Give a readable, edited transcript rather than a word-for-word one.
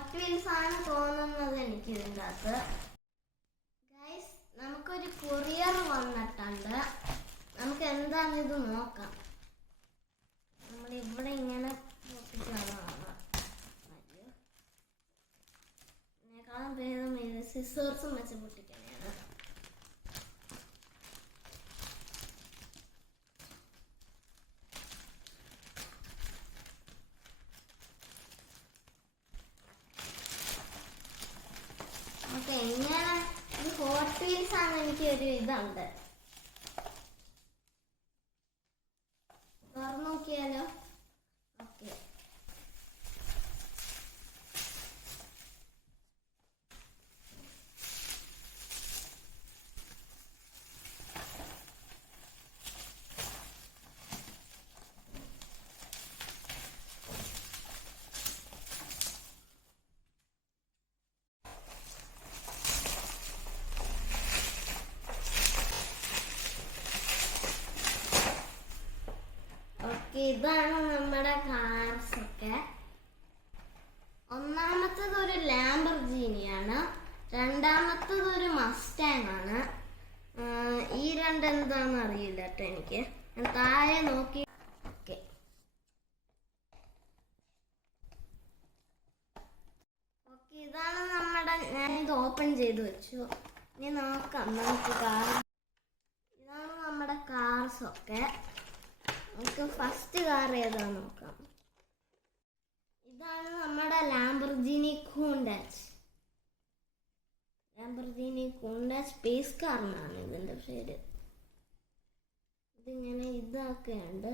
Hot wheels ആണ് തോന്നുന്നത് എനിക്ക് ഇതിൻ്റെ അകത്ത്. ഗൈസ്, നമുക്കൊരു കൊറിയർ വന്നിട്ടുണ്ട്. നമുക്ക് എന്താണിത് നോക്കാം. നമ്മളിവിടെ ഇങ്ങനെ ഇതിനേക്കാളും ഭേദം സിസേഴ്സും വെച്ച് പൊട്ടിക്കാനാണ്. ഓക്കെ, ഇങ്ങനെ ഒരു ഹോട്ട് വീൽസ് ആണ് എനിക്ക് ഒരു ഇതുണ്ട്. തുറന്നു നോക്കിയാലോ? ഓക്കെ, ഇതാണ് നമ്മുടെ കാർസ് ഒക്കെ. ഒന്നാമത്തത് ഒരു ലാംബർഗിനിയാണ്, രണ്ടാമത്തത് ഒരു മസ്റ്റാങ് ആണ്. ഈ രണ്ടെന്താന്ന് അറിയില്ല കേട്ടോ എനിക്ക്. ഞാൻ താഴെ നോക്കി. ഓക്കെ, ഇതാണ് നമ്മുടെ, ഞാൻ ഇത് ഓപ്പൺ ചെയ്ത് വെച്ചു. ഇനി നോക്കാം നമുക്ക് കാർ. ഇതാണ് നമ്മുടെ കാർസ് ഒക്കെ. നമുക്ക് ഫസ്റ്റ് കാർ ഏതാന്ന് നോക്കാം. ഇതാണ് നമ്മുടെ ലാംബർഗിനി കൂണ്ടാച്ച്. ലാംബർഗിനി കൂണ്ടാച്ച് സ്പേസ് കാർ എന്നാണ് ഇതിൻ്റെ പേര്. ഇതിങ്ങനെ ഇതൊക്കെയുണ്ട്.